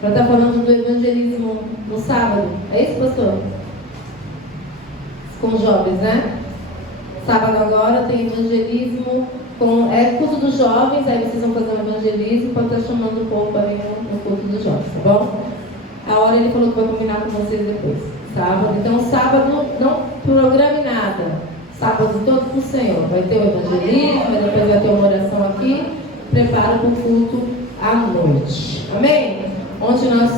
para estar falando do evangelismo no sábado. É isso, pastor? Com os jovens, né? Sábado agora tem evangelismo, é culto dos jovens, aí vocês vão fazer um evangelismo para estar chamando o povo para vir no culto dos jovens, tá bom? A hora ele falou que vai combinar com vocês depois. Sábado, então sábado não programe nada. Sábado todo pro Senhor. Vai ter o evangelismo, depois vai ter uma oração aqui. Prepara para o culto à noite. Amém? Onde nós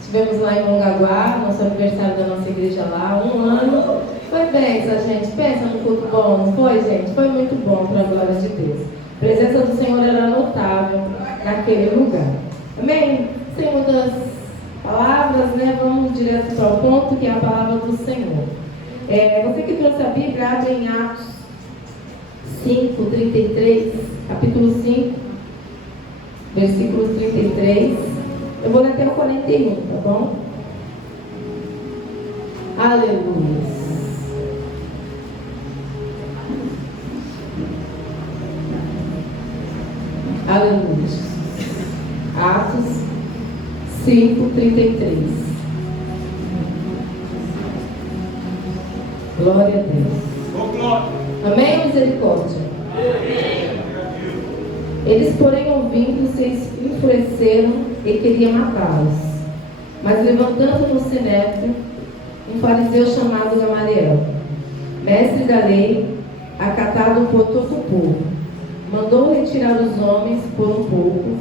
estivemos lá em Mongaguá, nosso aniversário da nossa igreja lá, 1 ano. Foi bem, gente. Pensa no culto bom, não foi, gente? Foi muito bom, para a glória de Deus. A presença do Senhor era notável naquele lugar. Amém? Sem muitas palavras, né? Vamos direto para o ponto, que é a palavra do Senhor. Você que trouxe a Bíblia, abre em Atos 5, 33, capítulo 5, versículos 33. Eu vou ler até o 41, tá bom? Aleluia. Aleluia. Atos 5, 33. Glória a Deus. Amém, misericórdia? Eles, porém, ouvindo, se enfureceram e queriam matá-los. Mas, levantando no sinédrio, um fariseu chamado Gamaliel, mestre da lei, acatado por todo o povo, mandou retirar os homens por um pouco.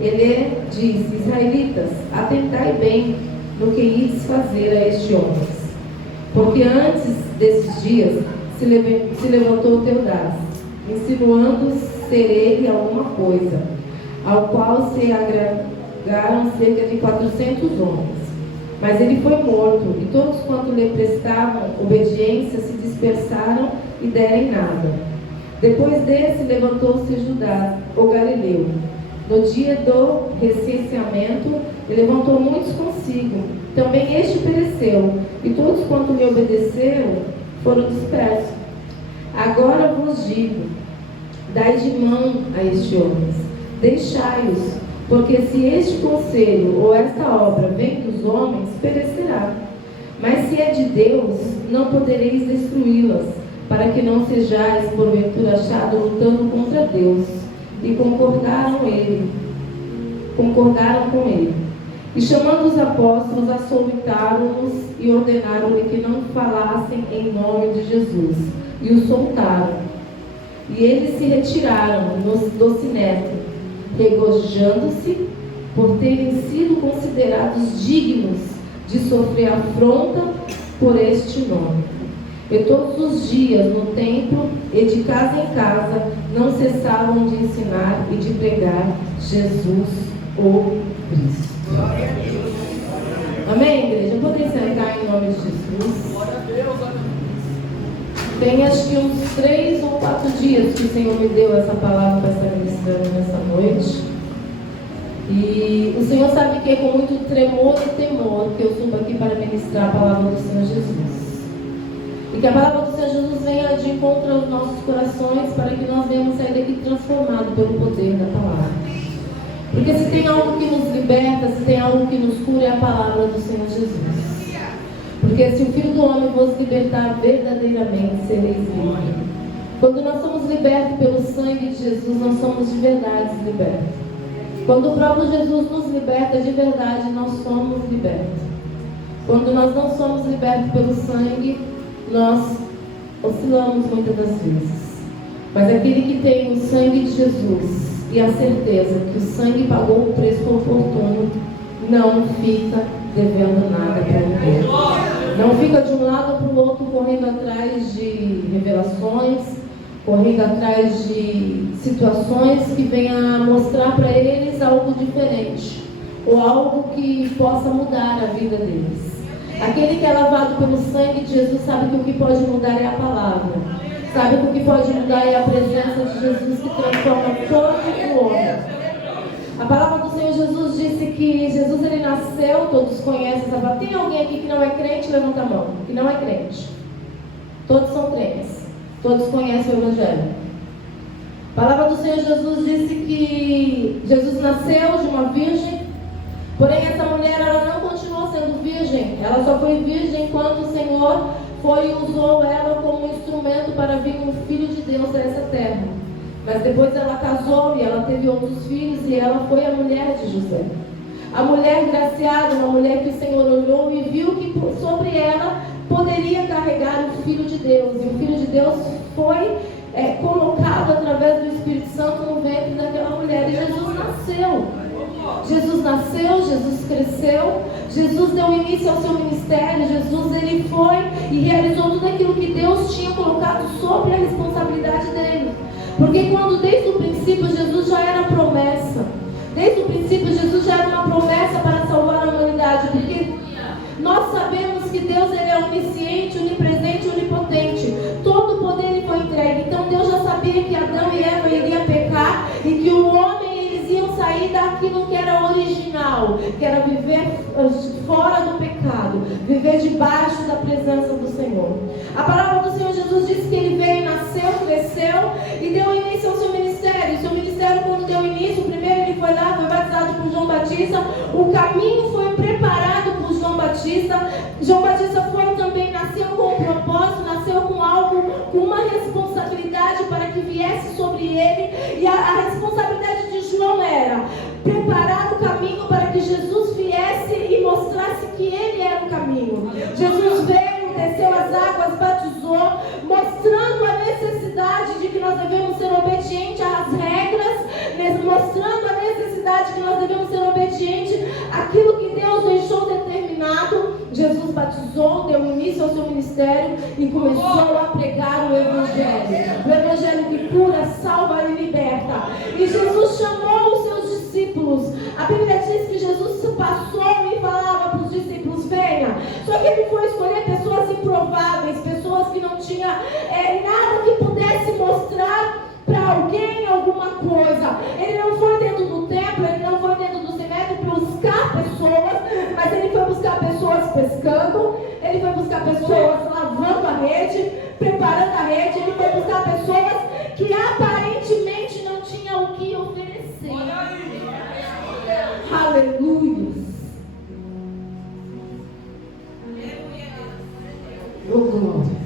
Ele disse: Israelitas, atentai bem no que ides fazer a este homem. Porque antes desses dias se levantou Teudas, insinuando ser ele alguma coisa, ao qual se agregaram cerca de 400 homens. Mas ele foi morto, e todos quanto lhe prestavam obediência se dispersaram e deram em nada. Depois desse levantou-se Judá, o Galileu. No dia do recenseamento, ele levantou muitos consigo. Também este pereceu, e todos quanto lhe obedeceram foram dispersos. Agora vos digo: dai de mão a estes homens, deixai-os, porque se este conselho ou esta obra vem dos homens, perecerá. Mas se é de Deus, não podereis destruí-las, para que não sejais porventura achados lutando contra Deus. E concordaram com ele. E chamando os apóstolos, açoitaram-nos e ordenaram-lhe que não falassem em nome de Jesus. E o soltaram. E eles se retiraram do sinédrio, regozijando-se por terem sido considerados dignos de sofrer afronta por este nome. E todos os dias no templo e de casa em casa não cessavam de ensinar e de pregar Jesus o Cristo. Amém, igreja? Podem sentar em nome de Jesus. Tem acho que uns 3 ou 4 dias que o Senhor me deu essa palavra para estar ministrando nessa noite. E o Senhor sabe que é com muito tremor e temor que eu subo aqui para ministrar a palavra do Senhor Jesus. E que a palavra do Senhor Jesus venha de encontro aos nossos corações, para que nós venhamos sair daqui transformados pelo poder da palavra. Porque se tem algo que nos liberta, se tem algo que nos cura, é a palavra do Senhor Jesus. Porque se o Filho do Homem vos libertar verdadeiramente, sereis livres. Quando nós somos libertos pelo sangue de Jesus, nós somos de verdade libertos. Quando o próprio Jesus nos liberta de verdade, nós somos libertos. Quando nós não somos libertos pelo sangue, nós oscilamos muitas das vezes. Mas aquele que tem o sangue de Jesus e a certeza que o sangue pagou o preço oportuno, não fica devendo nada para ninguém. Não fica de um lado para o outro correndo atrás de revelações, correndo atrás de situações que venham a mostrar para eles algo diferente, ou algo que possa mudar a vida deles. Aquele que é lavado pelo sangue de Jesus sabe que o que pode mudar é a palavra. Sabe que o que pode mudar é a presença de Jesus, que transforma todo o homem. A palavra do Senhor Jesus disse que Jesus ele nasceu, todos conhecem essa palavra. Tem alguém aqui que não é crente? Levanta a mão. Que não é crente. Todos são crentes. Todos conhecem o Evangelho. A palavra do Senhor Jesus disse que Jesus nasceu de uma virgem, foi e usou ela como um instrumento para vir um filho de Deus a essa terra. Mas depois ela casou e ela teve outros filhos e ela foi a mulher de José. A mulher graciada, uma mulher que o Senhor olhou e viu que sobre ela poderia carregar o Filho de Deus. E o Filho de Deus foi colocado através do Espírito Santo no ventre daquela mulher. E Jesus nasceu. Jesus nasceu, Jesus cresceu, Jesus deu início ao seu ministério. Jesus, ele foi e realizou tudo aquilo que Deus tinha colocado sobre a responsabilidade dele. Porque quando desde o princípio Jesus já era promessa. Desde o princípio Jesus já era uma promessa para salvar a humanidade. Porque nós sabemos que Deus, ele é onisciente, onipresente, onipotente. Todo o poder lhe foi entregue. Então Deus já sabia que Adão e Eva iriam pecar e que o homem, eles iam sair daquilo que era original, que era viver fora do pecado, viver debaixo da presença do Senhor. A palavra do Senhor Jesus diz que ele veio, nasceu, cresceu e deu início ao seu ministério. O seu ministério, quando deu início, primeiro ele foi lá, foi batizado por João Batista. O caminho foi preparado por João Batista. João Batista foi também, nasceu com um propósito, nasceu com algo, com uma responsabilidade para que viesse sobre ele. E a responsabilidade de João era preparar o caminho para que Jesus viesse e mostrasse que ele era o caminho. Jesus veio, desceu as águas, batizou, mostrando a necessidade de que nós devemos ser obedientes às regras, mostrando a necessidade de que nós devemos ser obedientes àquilo que Deus deixou determinado. Jesus batizou, deu início ao seu ministério e começou a pregar o Evangelho. O Evangelho que cura, salva e liberta. E Jesus chamou os seus discípulos. A Bíblia diz que Jesus passou e falava para os discípulos: venha. Só que ele foi escolher pessoas improváveis, pessoas que não tinham nada que pudesse mostrar para alguém alguma coisa. Ele não foi dentro do templo, ele não foi dentro do cemitério buscar pessoas, mas ele foi buscar pessoas pescando, ele foi buscar pessoas lavando a rede, preparando a rede, ele foi buscar pessoas que aparentemente não tinham o que oferecer. Aleluia. Oh, glória.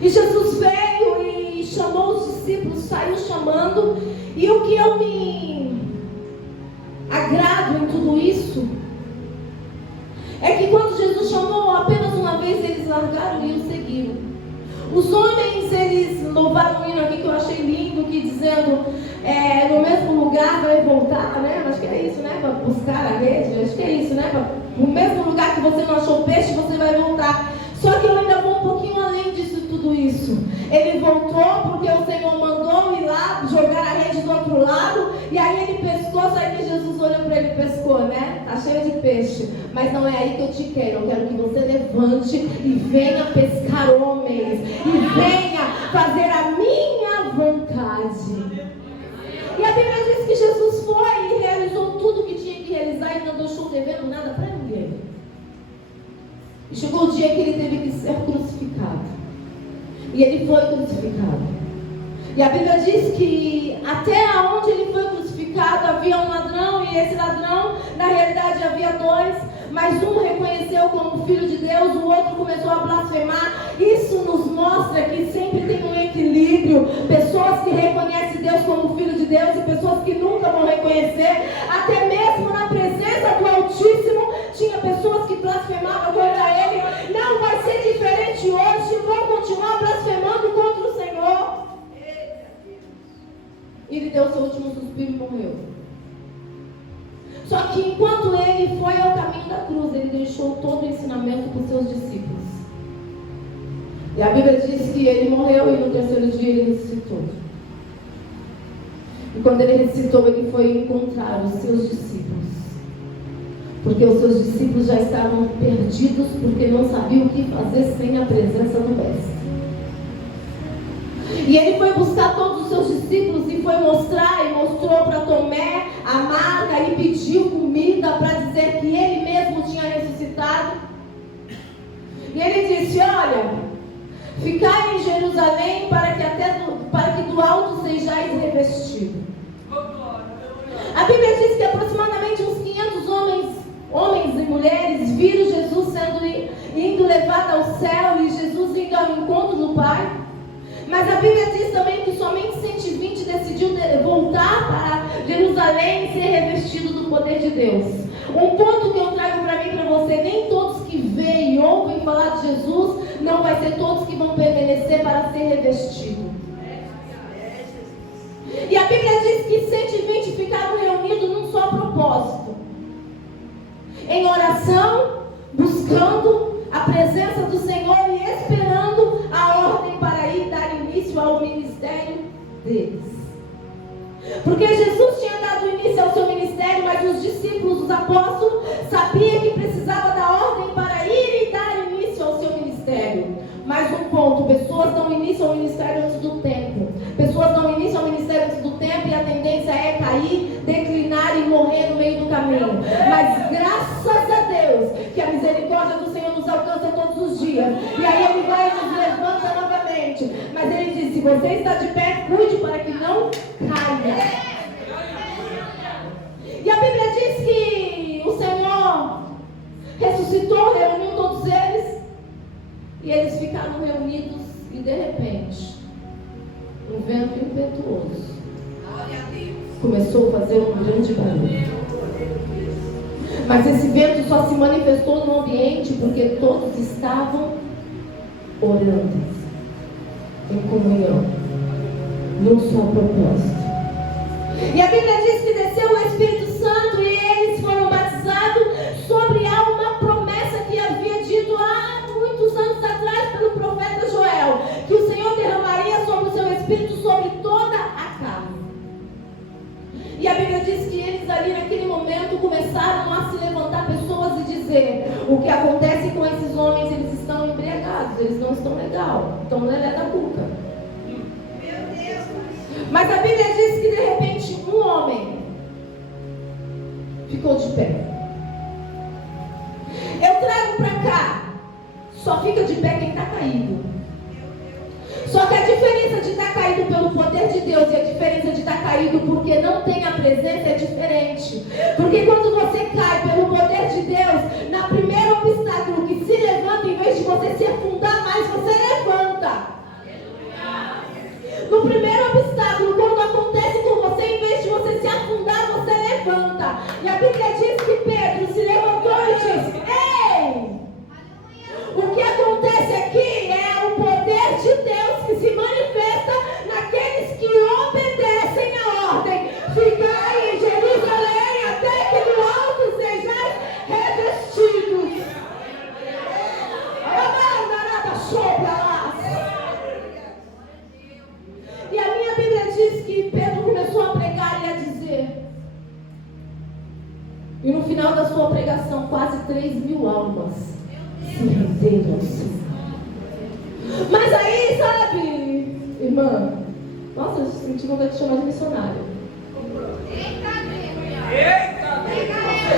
E Jesus veio e chamou os discípulos, saiu chamando. E o que eu me agrado em tudo isso é que quando Jesus chamou apenas uma vez, eles largaram e o seguiram. Os homens, eles louvaram o hino aqui que eu achei lindo, que dizendo, no mesmo lugar vai voltar, né? Acho que é isso, né? Para buscar a rede, acho que é isso, né? No mesmo lugar que você não achou peixe, você vai voltar. Só que eu ainda vou um pouquinho além disso tudo isso. Ele voltou porque o Senhor mandou ir lá jogar a rede do outro lado. E aí ele pescou, sabe que Jesus olhou para ele e pescou, né? Tá cheio de peixe. Mas não é aí que eu te quero. Eu quero que você levante e venha pescar homens. E venha fazer a minha vontade. E a Bíblia diz que Jesus foi e realizou tudo o que tinha que realizar e não deixou devendo nada para ninguém. E chegou o dia que ele teve que ser crucificado. E ele foi crucificado. E a Bíblia diz que até onde ele foi crucificado havia um ladrão. E esse ladrão, na realidade, havia dois. Mas um reconheceu como filho de Deus, o outro começou a blasfemar. Isso nos mostra que sempre tem um equilíbrio. Pessoas que reconhecem Deus como filho de Deus e pessoas que nunca vão reconhecer. Até mesmo na presença do Altíssimo, tinha pessoas que blasfemavam contra ele. Não vai ser diferente hoje. Vão continuar blasfemando contra o Senhor. E ele deu seu último suspiro e morreu. Só que enquanto ele foi ao caminho da cruz, ele deixou todo o ensinamento para os seus discípulos. E a Bíblia diz que ele morreu e no terceiro dia ele ressuscitou. E quando ele ressuscitou, ele foi encontrar os seus discípulos. Porque os seus discípulos já estavam perdidos, porque não sabiam o que fazer sem a presença do Mestre. E ele foi buscar todos os seus discípulos e foi mostrar, e mostrou para Tomé a marca e pediu comida para dizer que ele mesmo tinha ressuscitado. E ele disse: olha, ficai em Jerusalém para que do alto sejais revestidos. A Bíblia diz que aproximadamente uns 500 homens e mulheres viram Jesus indo levado ao ao céu e Jesus indo ao encontro do Pai. Mas a Bíblia diz também que somente 120 decidiu voltar para Jerusalém e ser revestido do poder de Deus. Um ponto que eu trago para mim e para você: nem todos que veem e ouvem falar de Jesus, não vai ser todos que vão permanecer para ser revestido. E a Bíblia diz que 120 ficaram reunidos num só propósito: em oração, buscando a presença do Senhor e esperando a ordem para ir dar início ao ministério deles. Porque Jesus tinha dado início ao seu ministério, mas os discípulos, os apóstolos, sabiam que precisava da ordem para ir e dar início ao seu ministério. Mais um ponto: pessoas dão início ao ministério antes do tempo. Pessoas dão início ao ministério antes do tempo e a tendência é cair, declinar e morrer no meio do caminho. Mas graças a Deus que a misericórdia do Senhor nos alcança todos os dias. E aí Ele vai e nos levanta novamente. Mas Ele diz: se você está de pé, cuide para que não caia. E a Bíblia diz que o Senhor ressuscitou, reuniu todos eles. E eles ficaram reunidos e de repente um vento impetuoso começou a fazer um grande barulho. Mas esse vento só se manifestou no ambiente porque todos estavam orando em comunhão, num só propósito. E a Bíblia diz que desceu o Espírito Santo e eles foram batizados sobre uma promessa que havia dito há muitos anos atrás pelo profeta Joel, que o Senhor derramaria sobre o seu Espírito sobre toda a carne. E a Bíblia diz que eles ali naquele momento começaram a se levantar pessoas e dizer: o que acontece com esses homens? Eles estão embriagados, eles não estão legal, estão lelé da cuca. Mas a Bíblia diz que de repente um homem ficou de pé. Eu trago para cá, só fica de pé quem está caído. Só que a diferença de estar caído pelo poder de Deus e a diferença de estar caído porque não tem a presença é diferente. Porque quando você cai pelo poder de Deus, na primeiro obstáculo que se levanta, em vez de você se afundar mais, você levanta. No primeiro obstáculo, quando acontece com você, em vez de você se afundar, você levanta. E a Bíblia diz que Pedro se levantou e disse: ei! O que acontece aqui é o poder de Deus que se manifesta naqueles que obedecem a ordem. Ficai em Jerusalém até que no alto sejais revestidos. E a minha Bíblia diz que Pedro começou a pregar e a dizer. E no final da sua pregação, quase 3.000 almas se renderam ao Senhor. Mas aí, sabe, irmã, nossa, eu senti vontade de chamar de missionário.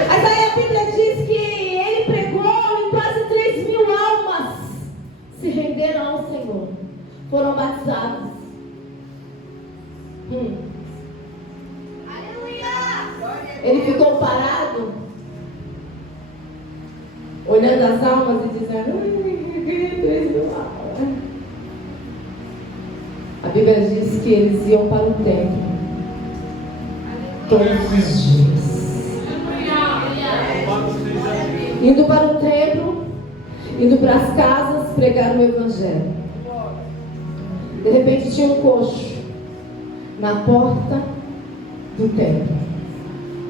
Mas aí a Bíblia diz que ele pregou e quase 3.000 almas se renderam ao Senhor. Foram batizadas. Ele ficou parado, olhando as almas e dizendo: 3.000 almas. A Bíblia diz que eles iam para o templo todos os dias. Indo para o templo, indo para as casas pregar o Evangelho. De repente tinha um coxo na porta do templo,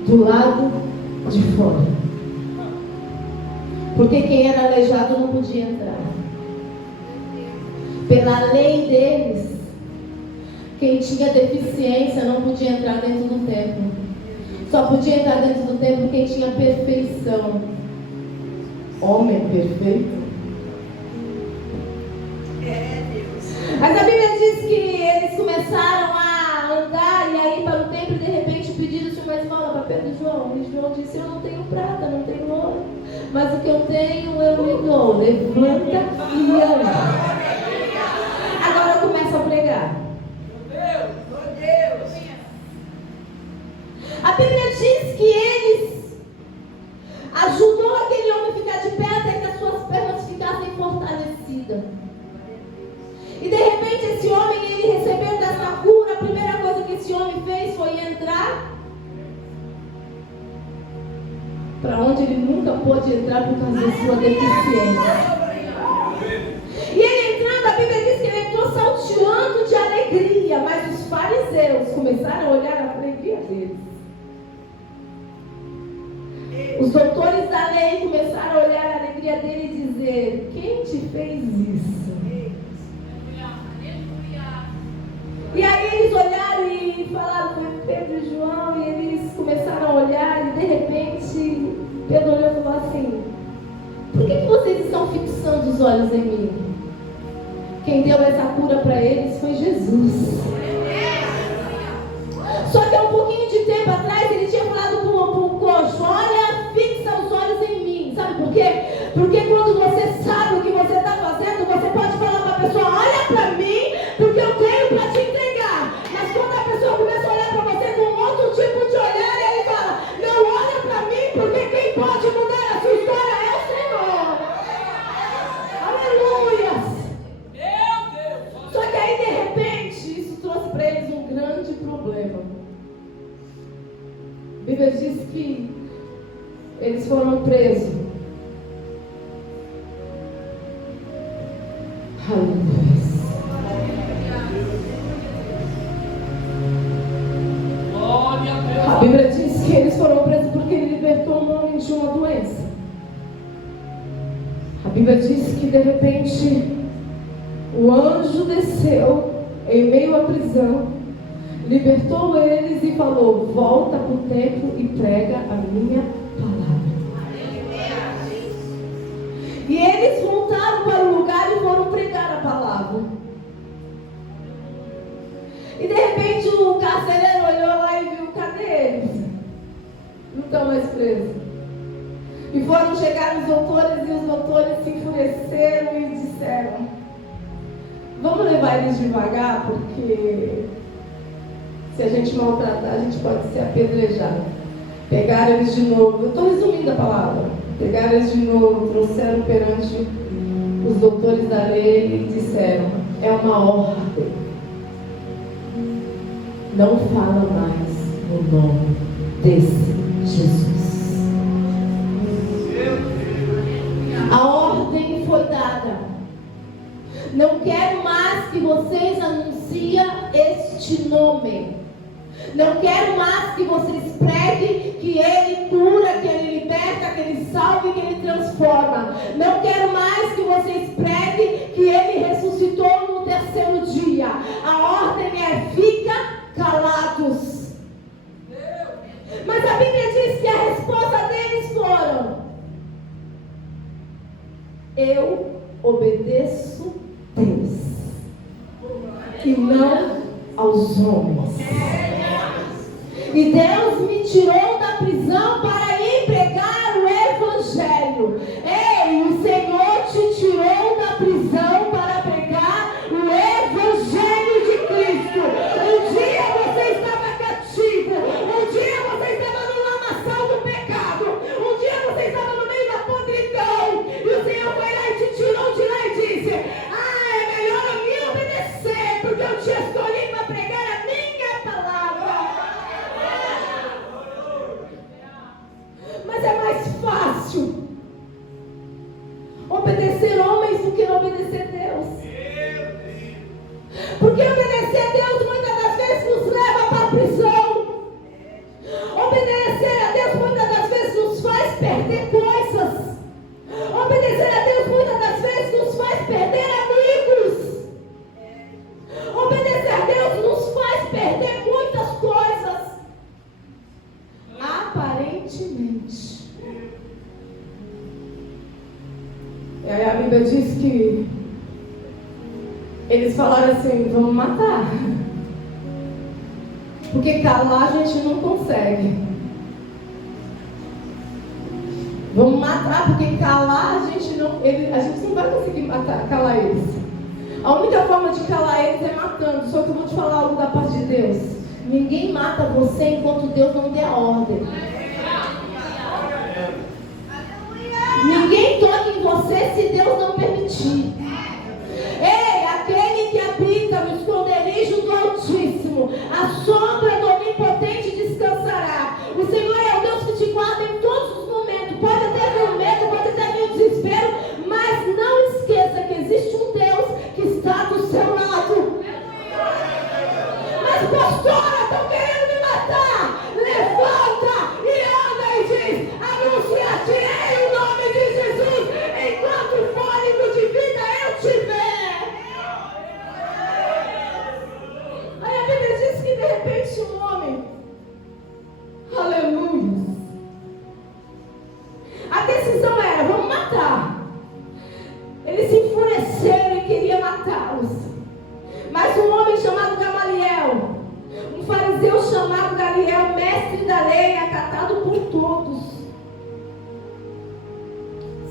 do lado de fora. Porque quem era aleijado não podia entrar. Pela lei deles, quem tinha deficiência não podia entrar dentro do templo. Só podia entrar dentro do templo quem tinha perfeição. Homem perfeito. Mas a Bíblia diz que eles começaram a andar e a ir para o templo e de repente pediram-se uma esmola para Pedro e João. E João disse: eu não tenho prata, não tenho ouro, mas o que eu tenho eu lhe dou. Levanta e anda. Agora eu começo a pregar. A Bíblia diz que eles ajudou aquele homem a ficar de pé até que as suas pernas ficassem fortalecidas. para onde ele nunca pôde entrar por causa da sua deficiência. E ele entrando, a Bíblia diz que ele entrou salteando de alegria, mas os fariseus começaram a olhar a alegria deles. Os doutores da lei começaram a olhar a alegria dele e dizer: quem te fez isso? E aí eles olharam e falaram: foi Pedro e João. E eles começaram a olhar e de repente Pedro olhou e falou assim: por que vocês estão fixando os olhos em mim? Quem deu essa cura para eles foi Jesus. Só que há um pouquinho de tempo atrás ele tinha falado para o coxo: olha, fixa os olhos em mim. Sabe por quê? Porque quando você sabe o que você está fazendo, você pode falar para a pessoa: olha para mim, porque eu tenho para te entregar. Mas quando a pessoa começa a olhar para você com outro tipo de olhar, ele fala: não olha para mim, porque quem pode mudar a sua história é o Senhor. Aleluia. Só que aí de repente isso trouxe para eles um grande problema. A Bíblia diz que eles foram presos. Aleluia. A Bíblia diz que eles foram presos porque ele libertou um homem de uma doença. A Bíblia diz que de repente o anjo desceu em meio à prisão, libertou eles e falou: volta para o templo e prega a minha palavra. E eles voltaram para o lugar e foram pregar a palavra. E de repente o carcereiro olhou lá e viu: cadê eles? Não estão mais presos. E foram chegar os doutores, e os doutores se enfureceram e disseram: vamos levar eles devagar, porque se a gente maltratar, a gente pode ser apedrejado. Pegaram eles de novo, eu estou resumindo a palavra. Pegaram eles de novo, trouxeram perante os doutores da lei e disseram: é uma ordem, não fala mais no nome desse Jesus. A ordem foi dada: não quero mais que vocês anunciem este nome. Não quero mais que vocês preguem que Ele cura, que Ele liberta, que Ele salva e que Ele transforma. Não quero mais que vocês preguem que Ele ressuscitou no terceiro dia. A ordem é: fica calados. Mas a Bíblia diz que a resposta deles foram: eu obedeço Deus e não aos homens. E Deus me tirou da prisão para ir pregar o Evangelho. Ei, o Senhor te tirou da prisão para pregar o Evangelho de Cristo. Um dia você estava cativo, um dia você estava no lamaçal do pecado, um dia você estava no meio da podridão, e o Senhor foi lá e te tirou de lá e disse: é melhor eu me obedecer, porque eu te escolhi para pregar a minha palavra. Mas é mais fácil obedecer homens do que obedecer Deus. Porque obedecer a Deus muitas das vezes nos leva para a prisão. Obedecer a Deus muitas das vezes nos faz perder coisas. Obedecer a Deus muitas das vezes nos faz perder amigos. Obedecer a Deus nos faz perder muitas coisas. Aparentemente. E aí a Bíblia diz que eles falaram assim: vamos matar. Porque calar a gente não consegue. Vamos matar, porque calar a gente não vai conseguir calar eles. A única forma de calar eles é matando. Só que eu vou te falar algo da parte de Deus: ninguém mata você enquanto Deus não der a ordem. Ninguém toca em você se Deus não permitir. Ei, aquele que habita no esconderijo do Altíssimo, a sombra do Onipotente descansará. O Senhor é o Deus que te guarda em todos os momentos.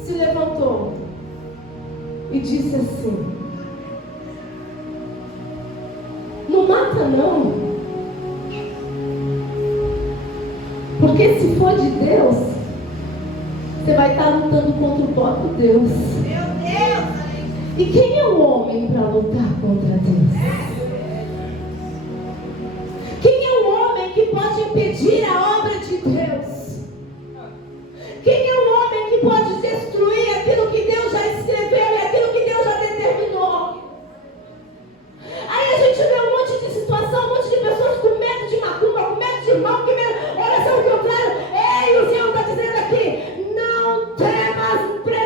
se levantou e disse assim: não mata não, porque se for de Deus, você vai estar lutando contra o próprio Deus. Meu Deus! E quem é o homem para lutar contra Deus? Quem é o homem que pode impedir a obra de Deus? Quem é o homem que pode destruir aquilo que Deus já escreveu e aquilo que Deus já determinou? Aí a gente vê um monte de situação, um monte de pessoas com medo de macumba, com medo de mal, com medo, oração ao contrário. Ei, o Senhor está dizendo aqui: não temas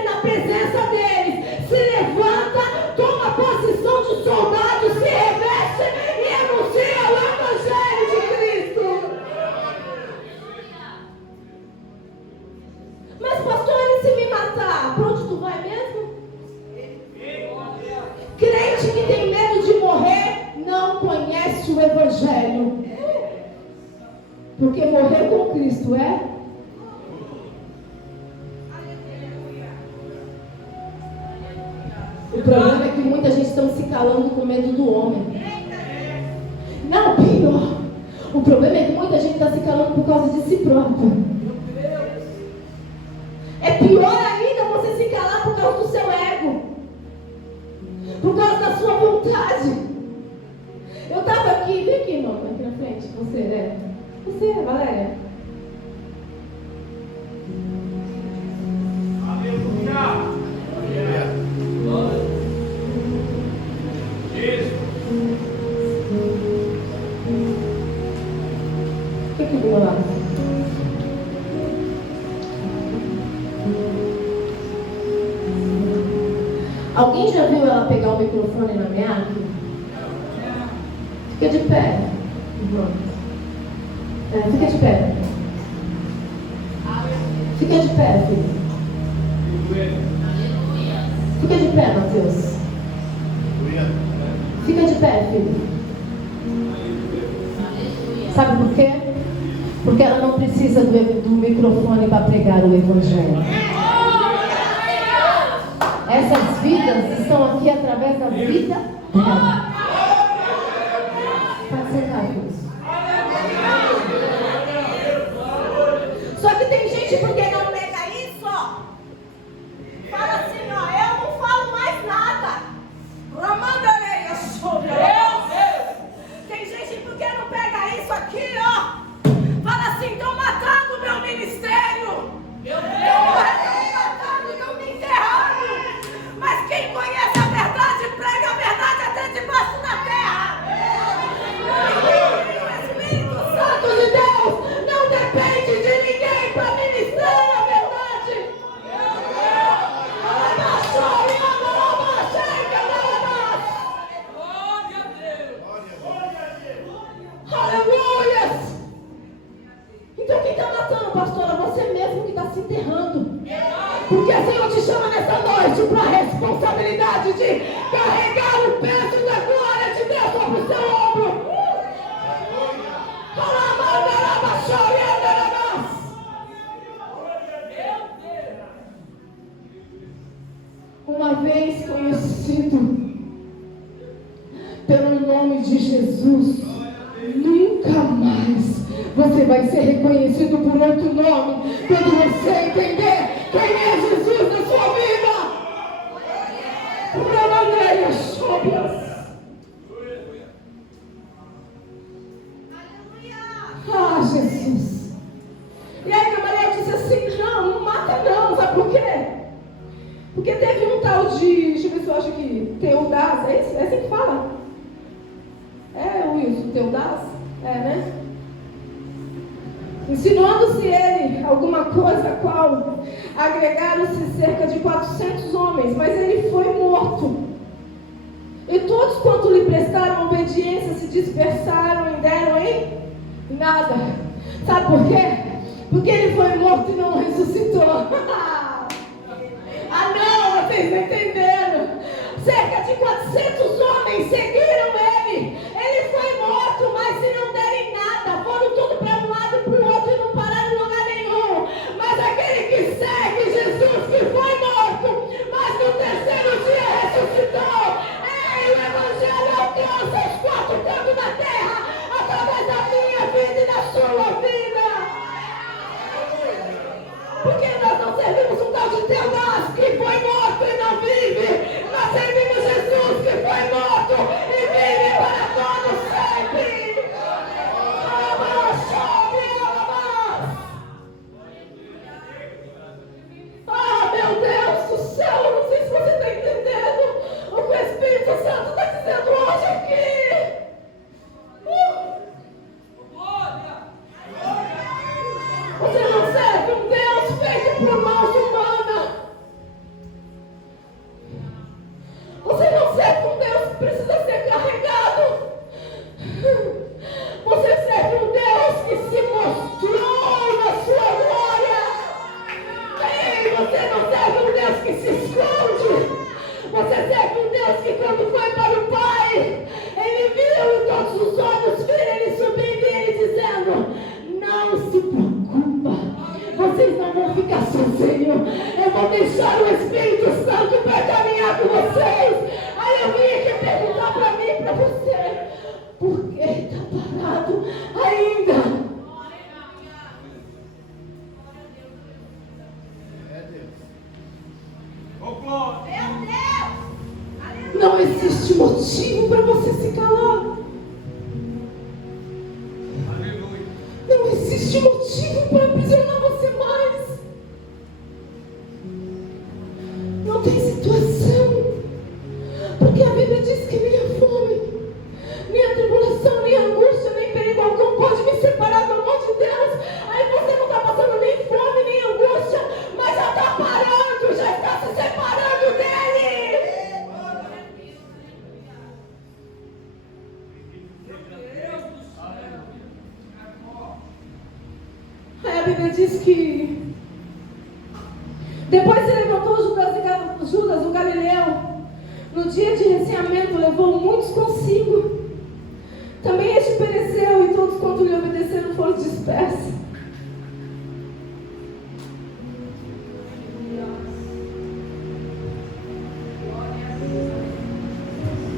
na presença deles. Se levanta, toma posição de soldado, se reveste e anuncia o Evangelho de Cristo. Mas pastor, e se me matar? Para onde tu vai mesmo? Crente que tem medo de morrer não conhece o Evangelho. Porque morrer com Cristo é? O problema é que muita gente está se calando com medo do homem. Não, pior. O problema é que muita gente está se calando por causa de si próprio. É pior ainda você se calar por causa do seu ego, por causa da sua vontade. Eu estava aqui, vem aqui, irmão, aqui na frente. Você, né? Você, Valéria. Aleluia! Fica aqui do meu lado. Alguém já viu ela pegar o microfone na minha árvore? Fica de pé, irmão. Fica de pé. Fica de pé, filho. Fica de pé, Mateus. Fica de pé, filho. Sabe por quê? Porque ela não precisa do microfone para pregar o Evangelho. Essas vidas estão aqui através da vida dela. Pode sentar, filho. Só que tem gente porque não nega isso, ó. Fala assim, ó, eu não falo mais nada. Ramandareia sobre Tem gente porque não pega isso aqui, ó. Fala assim, estão matando o meu ministério. Estão me matando, estão me enterrando. Mas quem conhece a verdade, prega a verdade até debaixo da terra. O Espírito Santo de Deus não depende de ninguém para ministrar a verdade. Aleluia! Então quem está matando, pastora? Você mesmo que está se enterrando. Porque o Senhor te chama nessa noite para a responsabilidade de carregar o peso da glória de Deus sobre o seu ombro. Uma vez conhecido pelo nome de Jesus, nunca mais você vai ser reconhecido por outro nome quando você entender quem é Jesus na sua vida. Ah, Jesus. E aí a Maria disse assim: não mata não, sabe por quê? Porque teve um tal de, deixa eu ver se eu acho que Teudas, é assim que fala? É, Wilson, Teudas? É, né? Insinuando-se ele alguma coisa a qual agregaram-se cerca de 400 homens, mas ele foi morto. E todos quanto lhe prestaram obediência se dispersaram e deram em nada. Sabe por quê? Porque ele foi morto e não ressuscitou. Ah não, vocês não entenderam. Cerca de 400 homens seguiram ele. Ele foi morto, mas se não derem nada, foram tudo para um lado e para o outro e não pararam em lugar nenhum. Mas aquele que segue Jesus, que foi morto, Porque nós não servimos um tal de Deus que foi morto e não vive. Nós servimos Jesus que foi morto e vive para todos sempre. Ah, meu Deus do céu, eu não sei se você está entendendo o que o Espírito Santo está dizendo hoje aqui. Você não serve um Deus feito por mãos humanas. Você não serve um Deus que precisa ser carregado. Você serve um Deus que se mostrou na sua glória. Ei, você não serve um Deus que se esconde. Você serve um Deus que quando foi para o Pai, Ele viu e todos os olhos viram Ele subindo e Ele dizendo: não se preocupa, vocês não vão ficar sozinhos. Eu vou deixar o Espírito Santo para caminhar com vocês. Aí eu vim aqui perguntar para mim e para você: por que está parado ainda? Não existe motivo para você se calar. Não existe motivo para aprisionar você mais. Não tem situação. Porque a Bíblia diz que nem a fome, nem a tribulação, nem a angústia, nem perigo algum pode me separar do amor de Deus. Aí você não está passando nem fome, nem angústia, mas já está parando, já está se separando dele. Aí a Bíblia diz que depois se levantou Judas, o Galileu. No dia de receamento levou muitos consigo. Também este pereceu e todos quanto lhe obedeceram foram dispersos.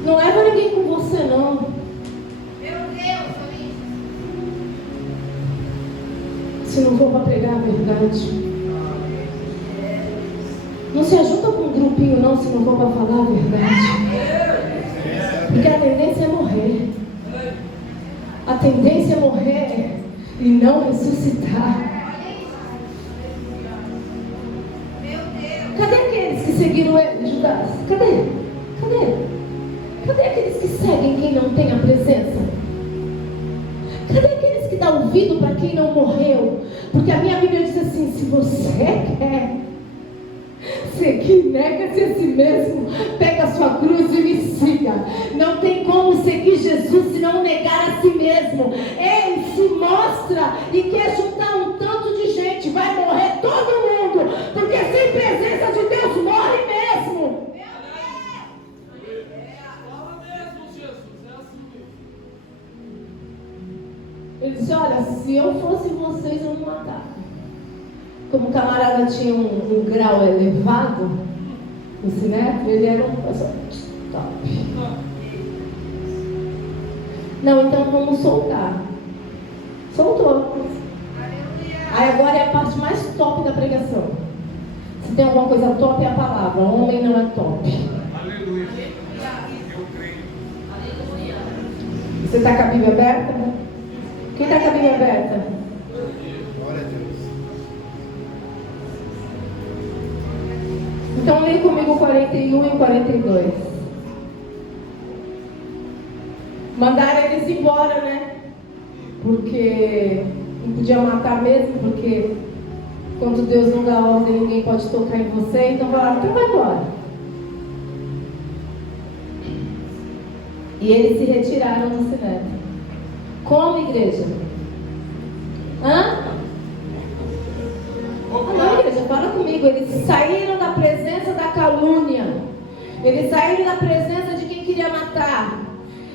Não leva ninguém com você, não. Meu Deus, Se não for para pregar a verdade. Não se ajunta com um grupinho, não, se não for para falar a verdade. Porque a tendência é morrer. A tendência é morrer e não ressuscitar. meu Deus. Cadê aqueles que seguiram ele, Judas? Cadê? Cadê aqueles que seguem quem não tem a presença? Cadê aqueles que dão ouvido para quem não morreu? Porque a minha Bíblia diz assim: se você quer seguir, nega-se a si mesmo, pega a sua cruz e me siga. Não tem como seguir Jesus se não negar a si mesmo. Ele se mostra e quer juntar um tanto de gente. Vai morrer todo mundo, porque sem presença de Deus morre mesmo. Ele disse: olha, se eu fosse vocês, eu não matava. Como o camarada tinha um grau elevado no sinédrio, ele era um top. Não, então vamos soltar. Soltou. Aí agora é a parte mais top da pregação. Se tem alguma coisa top, é a palavra. O homem não é top. Aleluia. Eu creio. Você está com a Bíblia aberta? Quem está com a Bíblia aberta? Glória a Deus. Então leia comigo 41 e 42. Mandaram eles embora, né? Porque não podia matar mesmo, porque quando Deus não dá ordem, ninguém pode tocar em você. Então falaram: então vai embora. E eles se retiraram do sinédrio. Como, igreja? Hã? Não, igreja, fala comigo. Eles saíram da presença da calúnia. Eles saíram da presença de quem queria matar.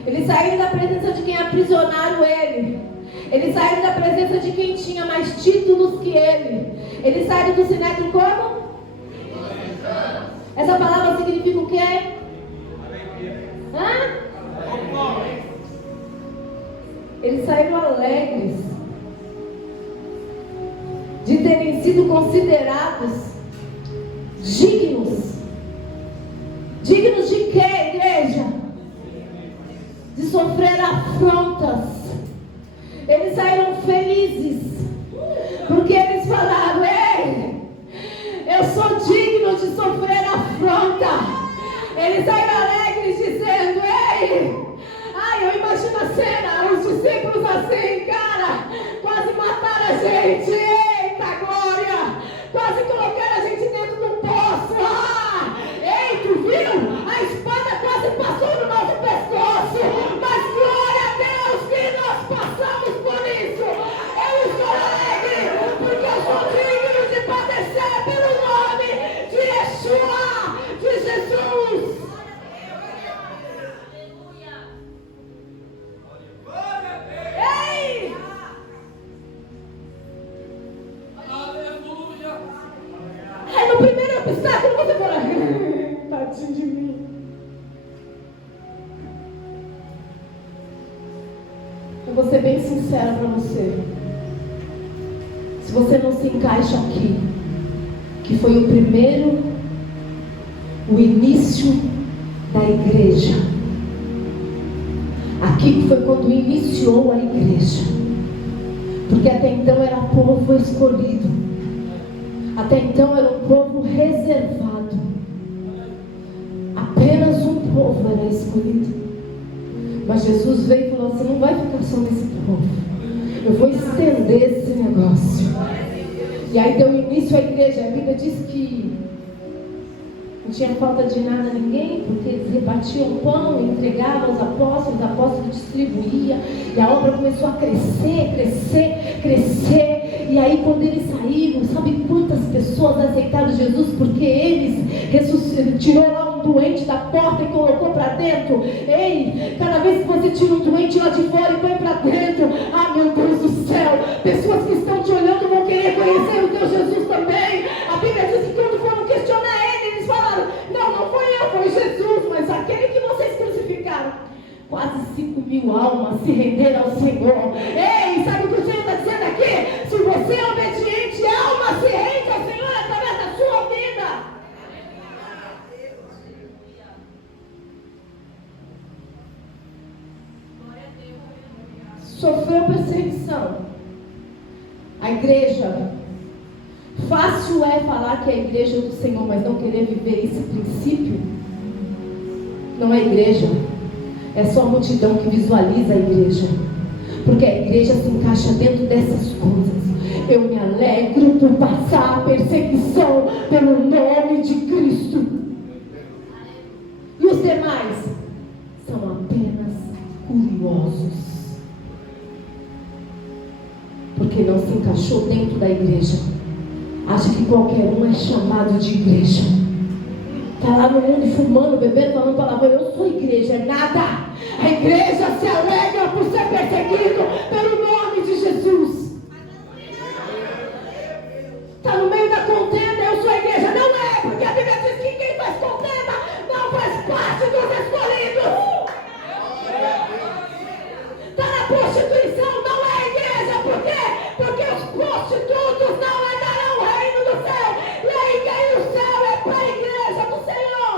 Eles saíram da presença de quem aprisionaram ele. Eles saíram da presença de quem tinha mais títulos que ele. Eles saíram do sinédrio como? Essa palavra significa o quê? Hã? Eles saíram alegres de terem sido considerados dignos. Dignos de quê, igreja? De sofrer afrontas. Eles saíram felizes, porque eles falaram: ei, eu sou digno de sofrer afronta. Eles saíram alegres dizendo: ei, ai, eu imagino a cena, os discípulos assim, cara, quase mataram a gente. Eita glória, quase colocaram a gente dentro do poço. Ei, tu viu? A espada quase passou no nosso pescoço, mas glória a Deus que nós passamos por isso. Eu estou alegre, porque eu sou digno de padecer pelo nome de Yeshua, de Jesus. Ei! Aí no primeiro obstáculo você fala: tadinho de mim. Eu vou ser bem sincera para você. Se você não se encaixa aqui, que foi o início da igreja. Aqui foi quando iniciou a igreja. Porque até então era povo escolhido. Até então era um povo reservado. Apenas um povo era escolhido. Mas Jesus veio e falou assim: não vai ficar só nesse povo. Eu vou estender esse negócio. E aí deu início à igreja. A Bíblia diz que não tinha falta de nada a ninguém, porque eles repartiam pão, entregavam aos apóstolos, os apóstolos distribuíam, e a obra começou a crescer, crescer, crescer. E aí quando eles saíram, sabe quantas pessoas aceitaram Jesus? Porque eles tirou lá um doente da porta e colocou para dentro. Ei, cada vez que você tira um doente lá de fora e põe para dentro, ah, meu Deus do céu, pessoas que estão te olhando vão querer conhecer o teu Jesus também. A Bíblia diz que quando foram questionar ele, eles falaram: não foi eu, foi Jesus, mas aquele que vocês crucificaram. Quase 5.000 almas se renderam ao Senhor. Ei, sabe o que o Senhor está dizendo aqui? Se você é obediente, a alma se rende ao Senhor através da sua vida. Sofreu perseguição. A igreja, fácil é falar que é a igreja do Senhor, mas não querer viver esse princípio. Não é igreja, é só a multidão que visualiza a igreja, porque a igreja se encaixa dentro dessas coisas. Eu me alegro por passar a perseguição pelo nome de Cristo. E os demais são apenas curiosos, porque não se encaixou dentro da igreja. Acha que qualquer um é chamado de igreja. Está lá no mundo fumando, bebendo, falando palavrão. Eu sou igreja, é nada. A igreja se alegra por ser perseguido pelo nome de Jesus. Está no meio da contenda, eu sou igreja. Não é, porque a Bíblia diz que quem faz contenda não faz parte dos escolhidos. Está na prostituição, não é igreja. Por quê? Porque os prostitutos não entrarão no reino do céu. E aí quem no céu é para a igreja do Senhor.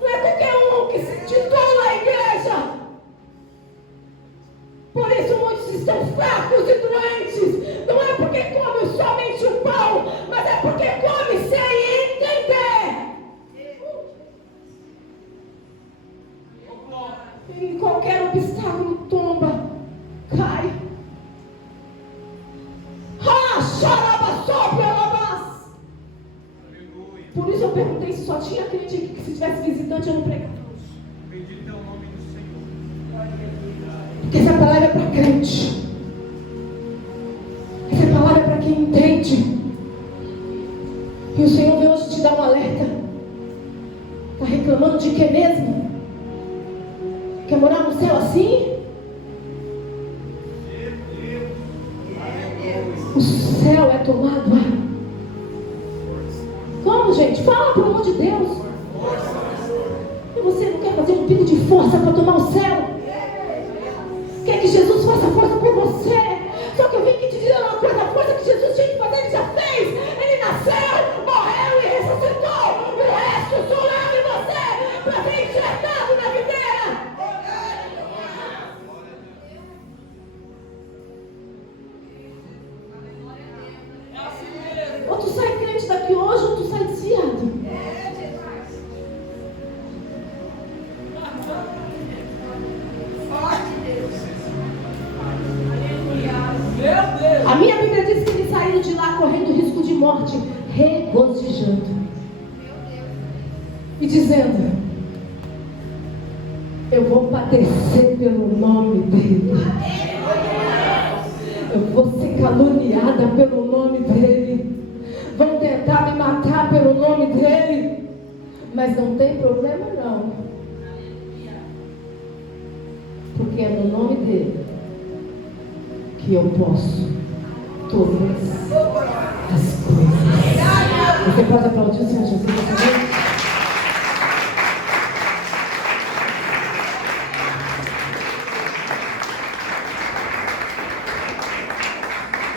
Não é qualquer um que se titula a igreja. Por isso muitos estão fracos e doentes. Não é porque come somente o pão, mas é porque come sem entender. Em qualquer obstáculo tomba, cai. Por isso eu perguntei se só tinha crente aqui, que se tivesse visitante eu não pregava. Bendito é o nome do Senhor. Porque essa palavra é para crente. Essa palavra é para quem entende. E o Senhor veio hoje te dar um alerta. Está reclamando de que mesmo? Quer morar no céu assim? O céu é tomado. Como, gente? Fala, pelo amor de Deus. E você não quer fazer um pico de força para tomar o céu? quer que Jesus faça força por você. Só que eu vim aqui te dizer uma coisa: a força que Jesus tinha que fazer, Ele já fez. Ele nasceu, morreu e ressuscitou. O resto sou eu e você para ser enxertado na videira. Ou tu sai crente daqui hoje, ou tu sai desviado. A minha Bíblia diz que eles saíram de lá correndo risco de morte, regozijando e dizendo: eu vou padecer pelo nome dele, eu vou ser caluniada pelo nome dele, vão tentar me matar pelo nome dele, mas não tem problema não, porque é no nome dele que eu posso todas as coisas. Você pode aplaudir o Senhor Jesus?